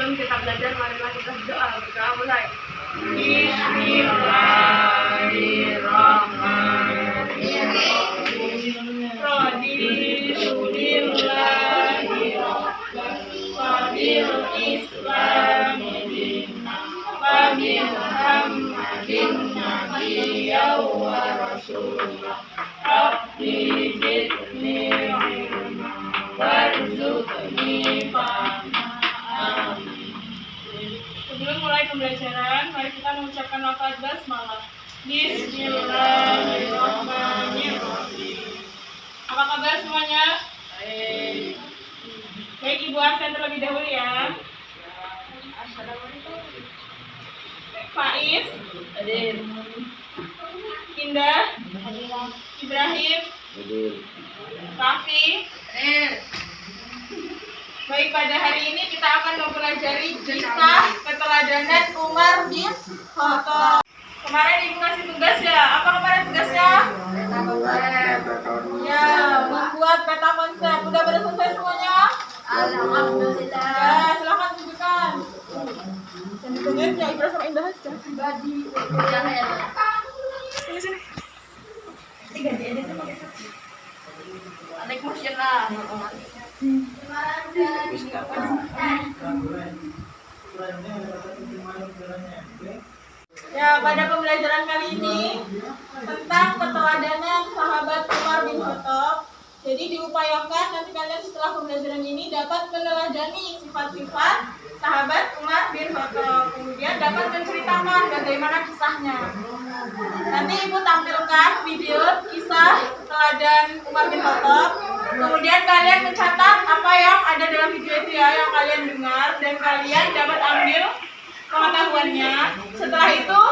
sebelum kita belajar, marilah kita berdoa. Kita mulai. Bismillahirrahmanirrahim. Radiulillahi Rabbil Islami dinna wa bi Muhammadin nabiyyan wa rasulah. Rabbi zidni ilma warzuqni fahma. Sebelum mulai pembelajaran, mari kita mengucapkan lafaz basmalah. Bismillahirrahmanirrahim. Apa kabar semuanya? Baik. Baik, Ibu absen terlebih dahulu ya. Assalamualaikum. Faiz. Hadir. Indah. Ibrahim. Hadir. Rafi. Hadir. Baik, pada hari ini kita akan mempelajari kisah keteladanan Umar bin Khattab. Kemarin Ibu ngasih tugas ya. Apa kemarin tugasnya? Ya, membuat peta konsep. Udah pada selesai semuanya? Alhamdulillah. Ya, silakan tunjukkan. Dan ditungguin ya Ibrahim sama Indah aja. Sini. Ganti edit sama kita. Waalaikumsalam. Ya, pada pembelajaran kali ini tentang keteladanan sahabat Umar bin Khattab. Jadi diupayakan nanti kalian setelah pembelajaran ini dapat meneladani sifat-sifat sahabat Umar bin Khattab. Kemudian dapat menceritakan bagaimana kisahnya. Nanti Ibu tampilkan video kisah teladan Umar bin Khattab. Kemudian kalian mencatat apa yang ada dalam video itu ya, yang kalian dengar, dan kalian dapat ambil pengetahuannya. Setelah itu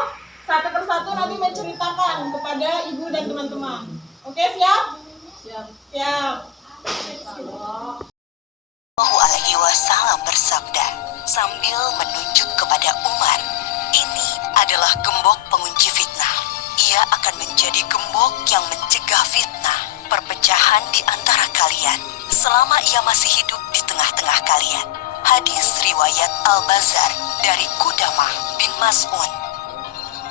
satu persatu nanti menceritakan kepada ibu dan teman-teman. Oke, siap? Siap. Alaihi Wasallam bersabda sambil menunjuk kepada Umar, ini adalah gembok pengunci fitnah. Ia akan menjadi gembok yang mencegah fitnah, perpecahan di antara kalian selama ia masih hidup di tengah-tengah kalian. Hadis riwayat Al-Bazar dari Qudamah bin Mas'ud.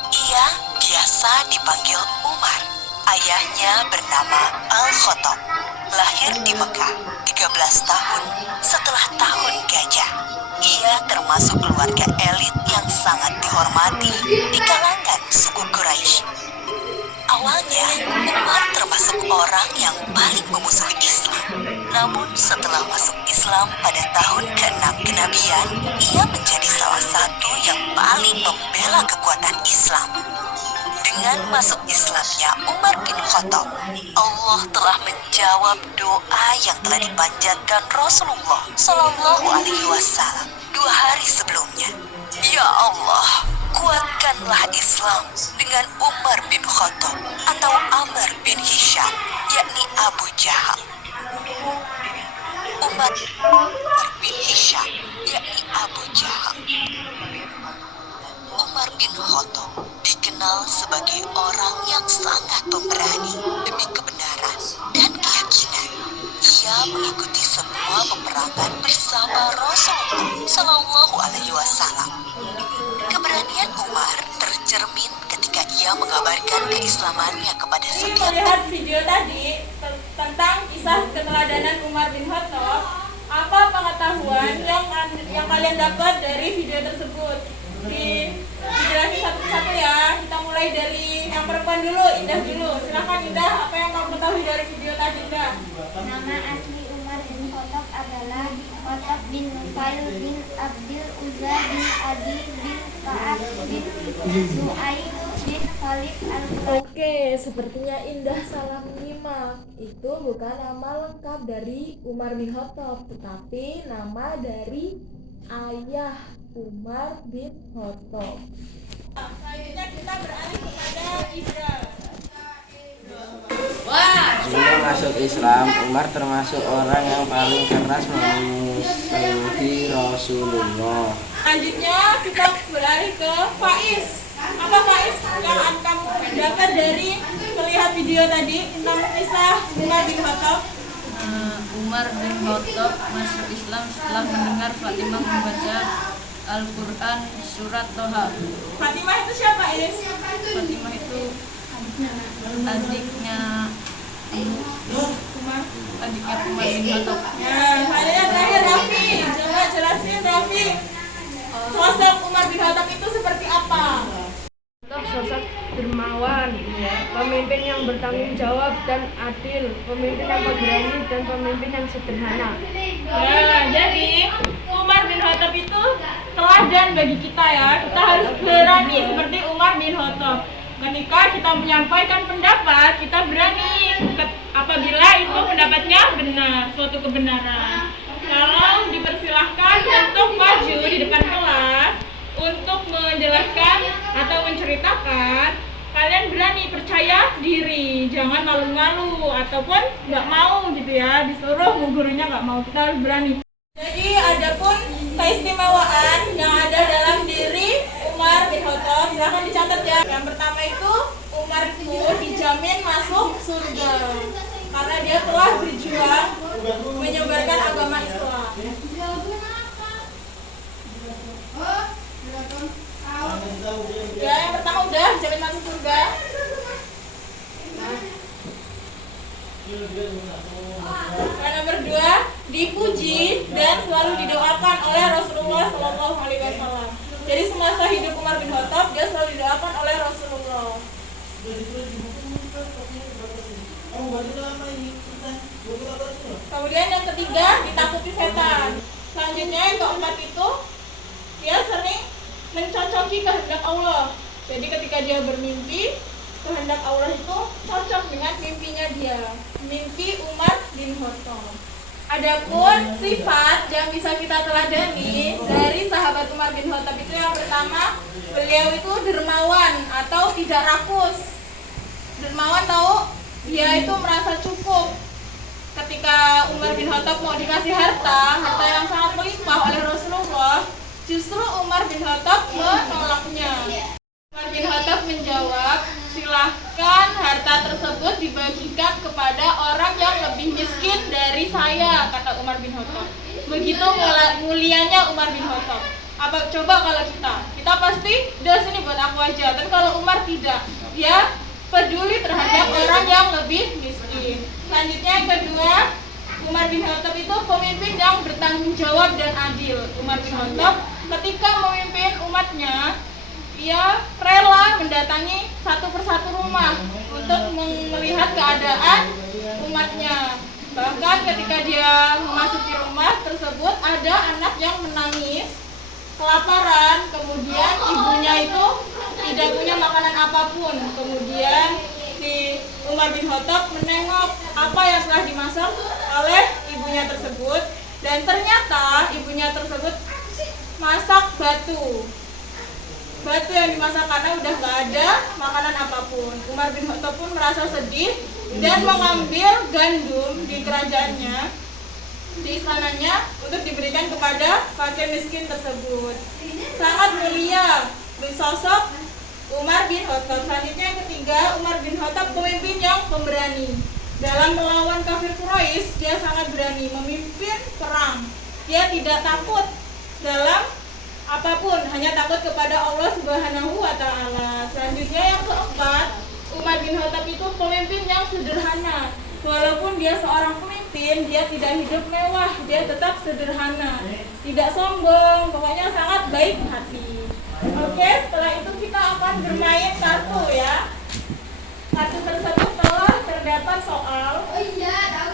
Ia biasa dipanggil Umar. Ayahnya bernama Al-Khattab. Lahir di Mekah 13 tahun setelah tahun gajah. Ia termasuk keluarga elit yang sangat dihormati di kalangan suku Quraisy. Awalnya, Umar termasuk orang yang paling memusuhi Islam. Namun setelah masuk Islam pada tahun ke-6 kenabian, ia menjadi salah satu yang paling membela kekuatan Islam. Dengan masuk Islamnya Umar bin Khattab, Allah telah menjawab doa yang telah dipanjatkan Rasulullah Shallallahu Alaihi Wasallam 2 hari sebelumnya. Ya Allah, kuatkanlah Islam dengan Umar bin Khattab atau Amr bin Hisham, yakni Abu Jahal. Umar bin Hisham, yakni Abu Jahal. Umar bin Khattab dikenal sebagai orang yang sangat pemberani demi kebenaran dan keyakinan. Ia mengikuti semua peperangan bersama Rasulullah Shallallahu Alaihi Wasallam. Keberanian Umar tercermin ketika ia mengabarkan keislamannya kepada setiap. Melihat video tadi tentang kisah keteladanan Umar bin Khattab, apa pengetahuan yang kalian dapat dari video tersebut? Dijelasin satu-satu ya. Kita mulai dari yang perempuan dulu, Indah dulu. Silakan Indah, apa yang kamu ketahui dari video tadi, Indah? Nama asli Umar bin Khattab adalah Khattab bin Nufail bin Abdul Uzza bin Adi bin Ka'ab bin Lu'ay bin Khalid al-Quraisy. Oke, sepertinya Indah salah menyimak. Itu bukan nama lengkap dari Umar bin Khattab, tetapi nama dari ayah Umar bin Khattab. Selanjutnya kita beralih kepada Ibra. Sebelum masuk Islam, Umar termasuk orang yang paling keras memusuhi Rasulullah. Selanjutnya kita beralih ke Faiz. Apa Faiz yang kamu dapat dari melihat video tadi tentang kisah Umar bin Khattab? Umar bin Khattab masuk Islam setelah mendengar Fatimah membaca Al-Quran surat Toha. Fatimah itu siapa, Is? Fatimah itu adiknya Umar. Bin Khattab. Ya, saya terakhir Raffi. Coba jelasin Raffi. Sosok Umar bin Khattab itu seperti apa? Sosok dermawan, pemimpin yang bertanggung jawab dan adil, pemimpin yang pemberani dan pemimpin yang sederhana. Ya, jadi Umar bin Khattab itu teladan bagi kita ya. Kita harus berani seperti Umar bin Khattab. Ketika kita menyampaikan pendapat, kita berani apabila itu pendapatnya benar, suatu kebenaran. Kalau dipersilahkan untuk maju di depan kelas untuk menjelaskan atau menceritakan, kalian berani, percaya diri, jangan malu-malu ataupun nggak mau gitu ya, disuruh gurunya nggak mau, kita harus berani. Jadi adapun keistimewaan yang ada dalam diri Umar bin Khattab, silahkan dicatat ya. Yang pertama itu Umar itu dijamin masuk surga karena dia telah berjuang menyebarkan agama Islam. Ya, yang pertama udah dijamin masuk surga. Yang nomor dua, dipuji dan selalu didoakan oleh Rasulullah SAW. Jadi semasa hidup Umar bin Khattab dia selalu didoakan oleh Rasulullah. Kemudian yang ketiga, ditakuti setan. Selanjutnya yang keempat itu dia sering mencocoki kehendak Allah. Jadi ketika dia bermimpi, kehendak Allah itu cocok dengan mimpinya dia. Mimpi Umar bin Khattab. Adapun sifat yang bisa kita teladani dari sahabat Umar bin Khattab itu yang pertama, beliau itu dermawan atau tidak rakus. Dermawan tahu, dia itu merasa cukup. Ketika Umar bin Khattab mau dikasih harta yang sangat melimpah oleh Rasulullah, justru Umar bin Khattab menolaknya. Umar bin Khattab menjawab, silahkan harta tersebut dibagikan kepada orang yang lebih miskin dari saya, kata Umar bin Khattab. Begitu mulianya Umar bin Khattab. Apa coba kalau kita pasti udah sini buat aku aja. Tapi kalau Umar tidak, dia peduli terhadap orang yang lebih miskin. Selanjutnya yang kedua, Umar bin Khattab itu pemimpin yang bertanggung jawab dan adil. Umar bin Khattab ketika memimpin umatnya, ia rela mendatangi satu persatu rumah untuk melihat keadaan umatnya. Bahkan ketika dia memasuki rumah tersebut, ada anak yang menangis, kelaparan, kemudian ibunya itu tidak punya makanan apapun. Kemudian si Umar bin Khattab menengok apa yang telah dimasak oleh ibunya tersebut, dan ternyata ibunya tersebut masak batu yang dimasak karena udah gak ada makanan apapun. Umar bin Khattab pun merasa sedih dan mengambil gandum di kerajaannya, di istananya, untuk diberikan kepada fakir miskin tersebut. Sangat mulia sosok Umar bin Khattab. Selanjutnya yang ketiga, Umar bin Khattab pemimpin yang pemberani. Dalam melawan kafir Quraisy, dia sangat berani memimpin perang. Dia tidak takut dalam apapun, hanya takut kepada Allah Subhanahu wa Ta'ala. Selanjutnya yang keempat, Umar bin Khattab itu pemimpin yang sederhana. Walaupun dia seorang pemimpin, dia tidak hidup mewah, dia tetap sederhana, tidak sombong, pokoknya sangat baik hati. Oke, setelah itu kita akan bermain kartu ya. Kartu tersebut telah terdapat soal.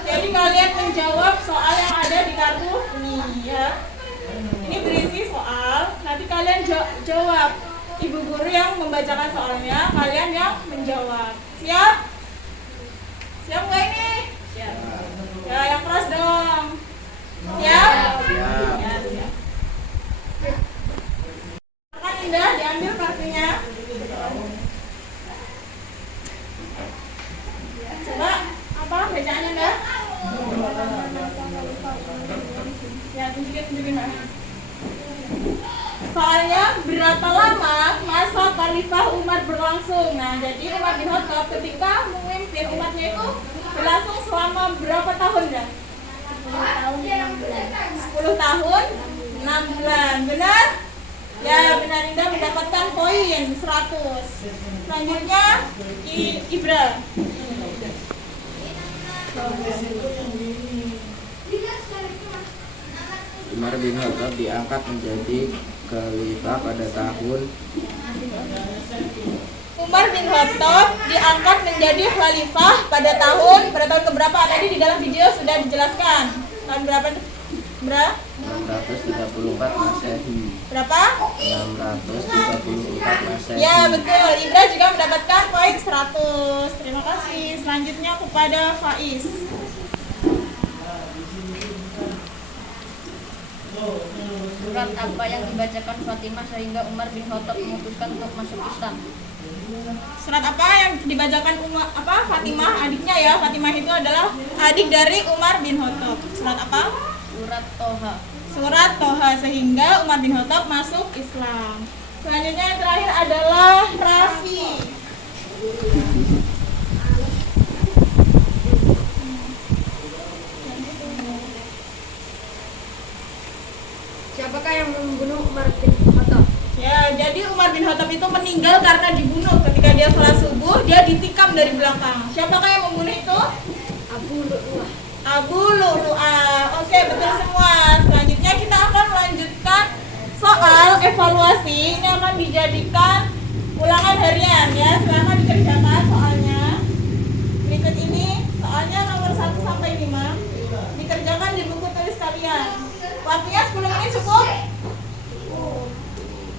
Jadi kalian menjawab soal yang ada di kartu ini ya. Ini berisi soal, nanti kalian jawab. Ibu guru yang membacakan soalnya, kalian yang menjawab. Siap? Siap nggak ini? Siap. Ya, yang keras dong. Siap? Siap. Ya, siap. Akan Indah, diambil kartunya. Coba, apa bacaannya Indah? Ya, tunjukin Mbak. Soalnya berapa lama masa Khalifah Umar berlangsung? Nah, jadi Umar bin Khattab ketika memimpin umatnya itu berlangsung selama berapa tahun ya? 20 tahun 6 bulan. Benar? Ya, benar. Indah mendapatkan poin 100. Selanjutnya Ibra. Umar bin Khattab diangkat menjadi khalifah pada tahun Umar bin Khattab diangkat menjadi khalifah pada tahun keberapa? Tadi di dalam video sudah dijelaskan. Tahun berapa? 634 Masehi. Berapa? 634 Masehi. Ya, betul. Ibra juga mendapatkan poin 100. Terima kasih. Selanjutnya kepada Faiz. Surat apa yang dibacakan Fatimah sehingga Umar bin Khattab memutuskan untuk masuk Islam? Surat apa yang dibacakan Fatimah, adiknya ya. Fatimah itu adalah adik dari Umar bin Khattab. Surat apa? Surat Toha. Surat Toha, sehingga Umar bin Khattab masuk Islam. Selanjutnya yang terakhir adalah Raffi. Siapakah yang membunuh Umar bin Khattab? Ya, jadi Umar bin Khattab itu meninggal karena dibunuh. Ketika dia sholat subuh, dia ditikam dari belakang. Siapakah yang membunuh itu? Abu Lu'lu'ah. Oke, betul semua. Selanjutnya kita akan melanjutkan soal evaluasi. Ini akan dijadikan ulangan harian ya. Silakan dikerjakan soalnya. Berikut ini soalnya nomor 1 sampai 5. Dikerjakan di buku tulis kalian. Waktunya 10 menit cukup?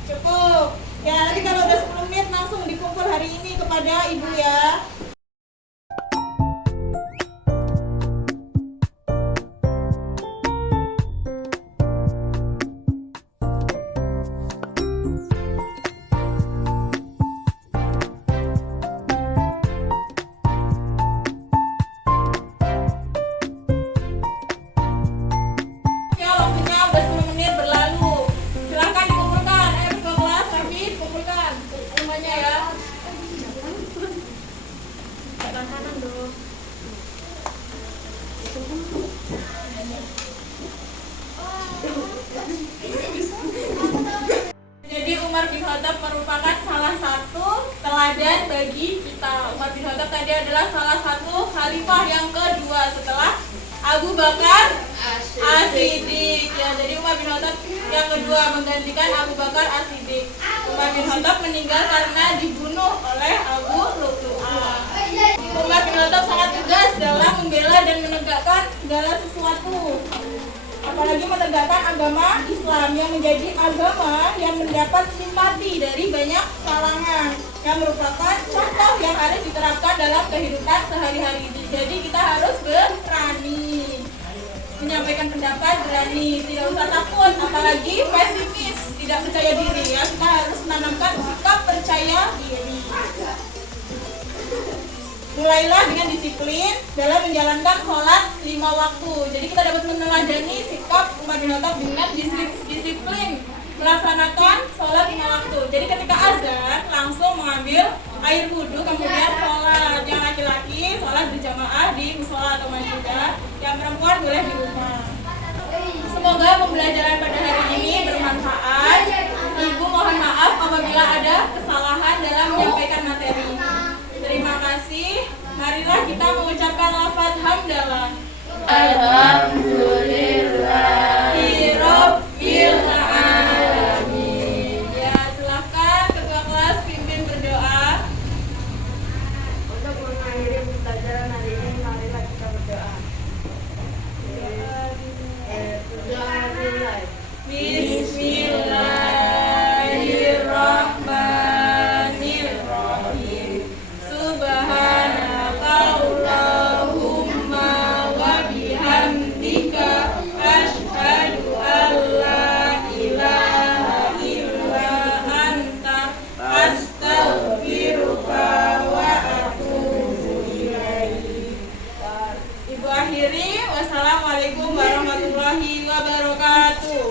Cukup. Ya, nanti kalau udah 10 menit langsung dikumpul hari ini kepada ibu ya. Jadi Umar bin Khattab merupakan salah satu teladan bagi kita. Umar bin Khattab tadi adalah salah satu khalifah yang kedua setelah Abu Bakar As-Siddiq. Ya, jadi Umar bin Khattab yang kedua menggantikan Abu Bakar As-Siddiq. Umar bin Khattab meninggal karena dibunuh oleh Abu Lu'lu'ah. Umar bin Khattab sangat tegas dalam membela dan menegakkan segala sesuatu, apalagi menegakkan agama Islam yang menjadi agama yang mendapat simpati dari banyak kalangan, yang merupakan contoh yang harus diterapkan dalam kehidupan sehari-hari. Jadi kita harus berani menyampaikan pendapat, berani, tidak usah takut, apalagi pesimis, tidak percaya diri ya. Kita harus menanamkan sikap percaya diri. Mulailah dengan disiplin dalam menjalankan sholat 5 waktu. Jadi kita dapat meneladani sikap Umar bin Khattab dengan disiplin melaksanakan sholat 5 waktu. Jadi ketika azan langsung mengambil air wudhu, kemudian sholat. Yang laki-laki sholat berjamaah di musola atau masjid, yang perempuan boleh di rumah. Semoga pembelajaran pada hari ini bermanfaat. Ibu mohon maaf apabila ada kesalahan dalam menyampaikan materi. Terima kasih. Marilah kita mengucapkan lafaz hamdalah. Alhamdulillahirabbil alamin. Ya, silakan ketua kelas pimpin berdoa. Untuk mengakhiri pembelajaran hari ini, marilah kita berdoa. Bismillahirrahmanirrahim. Subhanakallahumma wa bihamdika asyhadu an la ilaha illa anta astaghfiruka wa atubu ilaik. Ibu akhiri, wassalamualaikum warahmatullahi wabarakatuh.